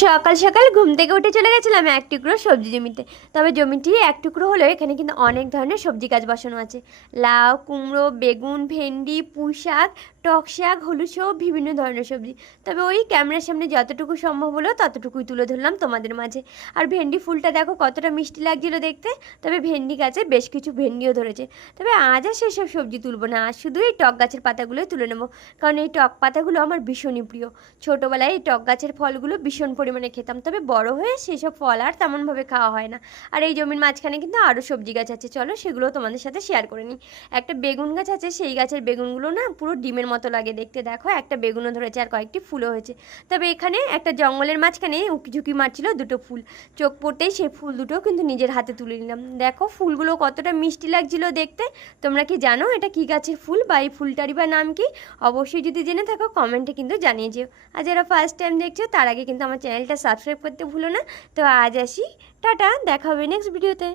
সকাল সকাল ঘুম থেকে উঠে চলে গেছিলাম এক টুকরো সবজি জমিতে। তবে জমিটি এক টুকরো হলেও এখানে কিন্তু অনেক ধরনের সবজি গাছ বসানো আছে। লাউ, কুমড়ো, বেগুন, ভেন্ডি, পুঁই শাক, টক শাক, হলুদ সহ বিভিন্ন ধরনের সবজি। তবে ওই ক্যামেরার সামনে যতটুকু সম্ভব হলো ততটুকুই তুলে ধরলাম তোমাদের মাঝে। আর ভেন্ডি ফুলটা দেখো কতটা মিষ্টি লাগছিল দেখতে। তবে ভেন্ডি গাছে বেশ কিছু ভেন্ডিও ধরেছে। তবে আজ আর সেসব সবজি তুলবো না, আজ শুধু এই টক গাছের পাতাগুলোই তুলে নেবো। কারণ এই টক পাতাগুলো আমার ভীষণই প্রিয়। ছোটোবেলায় এই টক গাছের ফলগুলো ভীষণ পরিমাণে খেতাম, তবে বড় হয়ে সেসব ফল আর তেমনভাবে খাওয়া হয় না। আর এই জমির মাঝখানে কিন্তু আরও সবজি গাছ আছে, চলো সেগুলো তোমাদের সাথে শেয়ার করে নিই। একটা বেগুন গাছ আছে, সেই গাছের বেগুনগুলো না পুরো ডিমের মতো লাগে দেখতে। দেখো একটা বেগুনও ধরেছে আর কয়েকটি ফুলও হয়েছে। তবে এখানে একটা জঙ্গলের মাঝখানে উঁকি ঝুঁকি মারছিল দুটো ফুল। চোখ পড়তেই সেই ফুল দুটো কিন্তু নিজের হাতে তুলে নিলাম। দেখো ফুলগুলো কতটা মিষ্টি লাগছিল দেখতে। তোমরা কি জানো এটা কি গাছের ফুল বা এই ফুলটারই বা নাম কি? অবশ্যই যদি জেনে থাকো কমেন্টে কিন্তু জানিয়ে যেও। আর যারা ফার্স্ট টাইম দেখছো তার আগে কিন্তু আমার চ্যানেলটা সাবস্ক্রাইব করতে ভুলো না। তো আজ আসি, টাটা, দেখা হবে নেক্সট ভিডিওতে।